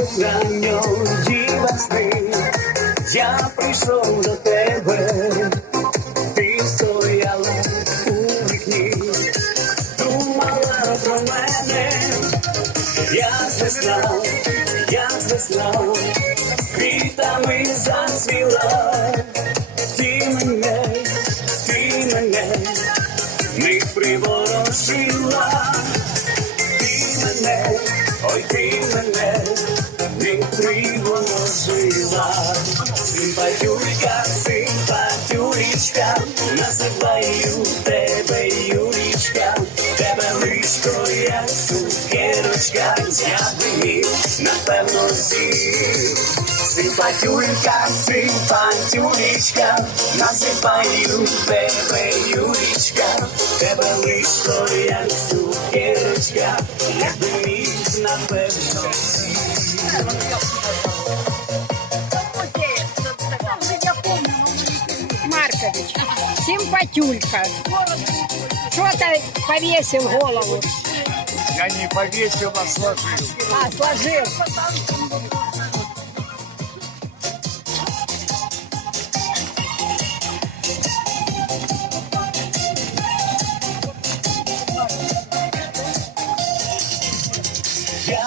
ранньої весни я прийшов до тебе, ти стояла у вікні, думала про мене, я знав, я знав, квітами зацвіла, ти мене, ти мене. Не приворожила, називаю тебе Юлічка, тебе лишко, як цукерочка, я би напевно, з'їв. Симпатюлька, симпатюлечка, називаю тебе Юлічка, тебе лишко, як цукерочка, я би напевно, Маркович, симпатюлька. Что ты повесил голову? Я не повесил, а сложил. А, сложил. Я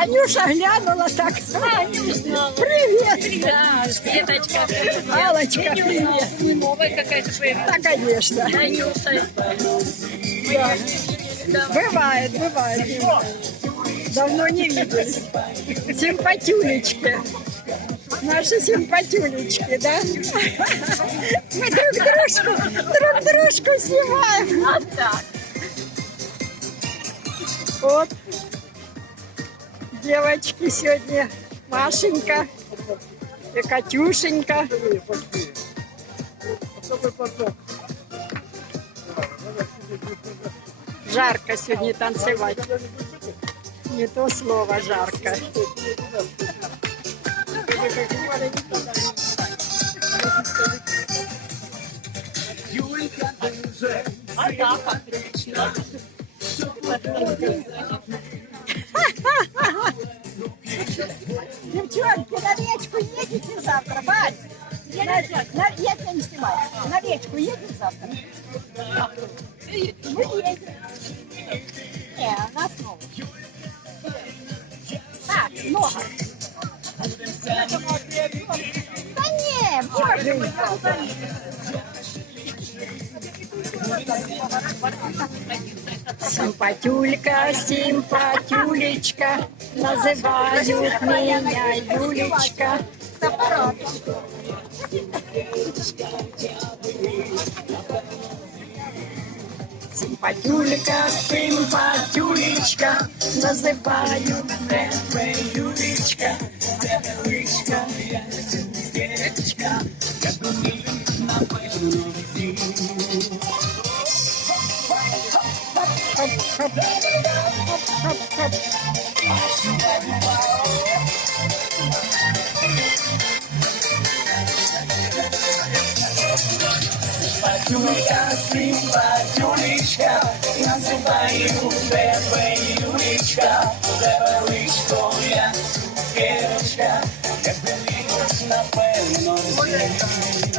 Танюша глянула так. Привет. Светочка, Алочка, привет. новая какая-то появилась. Да, конечно. Танюша. Да. Бывает, бывает. Давно не виделись. Симпатюлечки. Наши симпатюлечки, да? Мы друг дружку, друг дружку снимаем. А так. Вот. Девочки сегодня Машенька и Катюшенька. Жарко сегодня танцевать. Не то слово жарко. Юлька дуже симпатична. Девчонки, завтра, Вась? На, на, я тебя не снимаю. На речку едете завтра? Мы едем. Не, она снова. Так, много. Да не, боженька. Симпатюлька, симпатюлечка, называют меня Юлечка. Симпатюлька, симпатюлечка, называют меня Юлечка. Тебе я цукерочка, хоп. Симпатюлька, симпатюлечка, називаю тебе Юлічка, тебе личко, як цукерочка, як мені напевно всі.